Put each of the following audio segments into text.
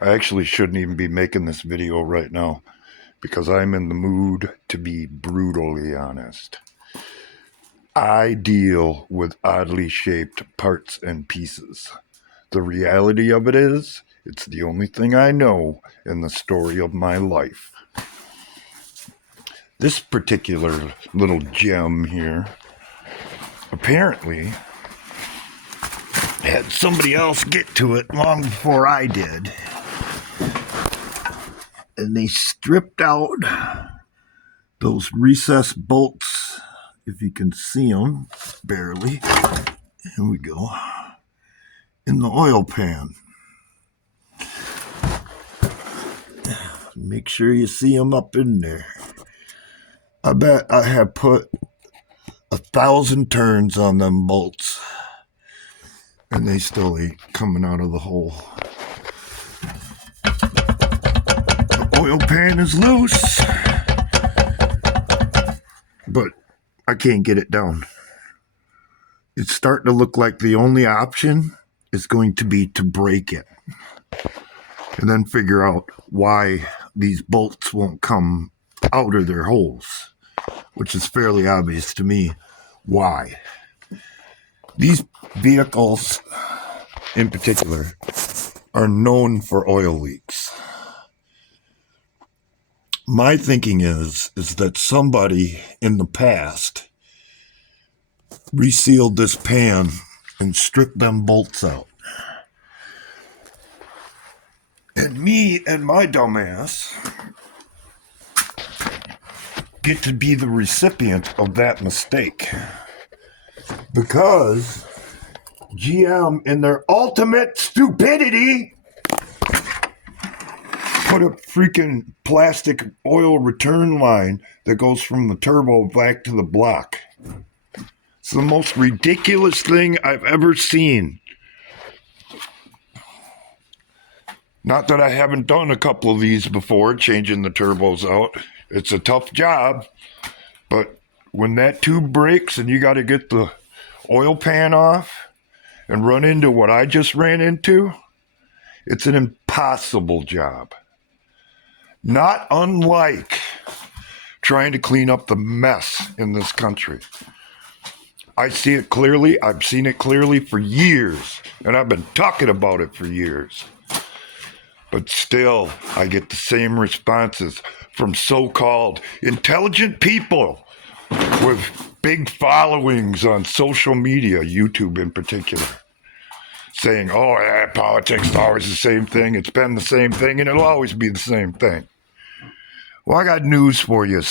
I actually shouldn't even be making this video right now because I'm in the mood to be brutally honest. I deal with oddly shaped parts and pieces. The reality of it is, it's the only thing I know in the story of my life. This particular little gem here apparently had somebody else get to it long before I did. And they stripped out those recessed bolts, if you can see them, barely. Here we go. In the oil pan. Make sure you see them up in there. I bet I have put 1,000 turns on them bolts, and they still ain't coming out of the hole. The oil pan is loose, but I can't get it down. It's starting to look like the only option is going to be to break it and then figure out why these bolts won't come out of their holes, which is fairly obvious to me why. These vehicles in particular are known for oil leaks. My thinking is that somebody in the past resealed this pan and stripped them bolts out. And me and my dumbass get to be the recipient of that mistake. Because GM, in their ultimate stupidity, put a freaking plastic oil return line that goes from the turbo back to the block. It's the most ridiculous thing I've ever seen. Not that I haven't done a couple of these before, changing the turbos out. It's a tough job, but when that tube breaks and you got to get the oil pan off and run into what I just ran into, it's an impossible job. Not unlike trying to clean up the mess in this country. I see it clearly. I've seen it clearly for years, and I've been talking about it for years. But still, I get the same responses from so-called intelligent people with big followings on social media, YouTube in particular, saying, oh, yeah, politics is always the same thing. It's been the same thing, and it'll always be the same thing. Well, I got news for you,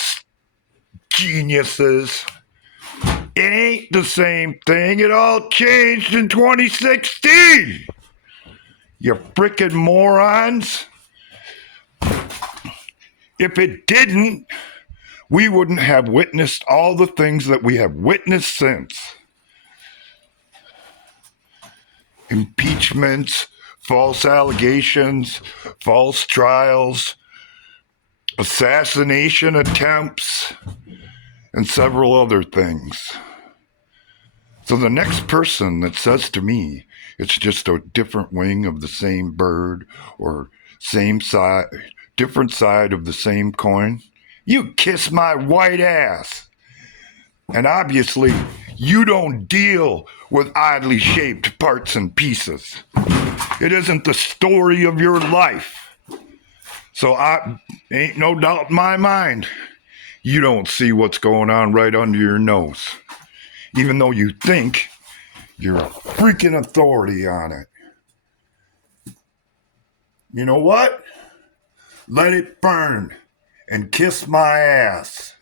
geniuses. It ain't the same thing. It all changed in 2016. You frickin' morons. If it didn't, we wouldn't have witnessed all the things that we have witnessed since. Impeachments, false allegations, false trials, assassination attempts, and several other things. So the next person that says to me it's just a different wing of the same bird or same side, different side of the same coin, you kiss my white ass. And obviously, you don't deal with oddly shaped parts and pieces. It isn't the story of your life. So I ain't no doubt in my mind, you don't see what's going on right under your nose. Even though you think you're a freaking authority on it. You know what? Let it burn and kiss my ass.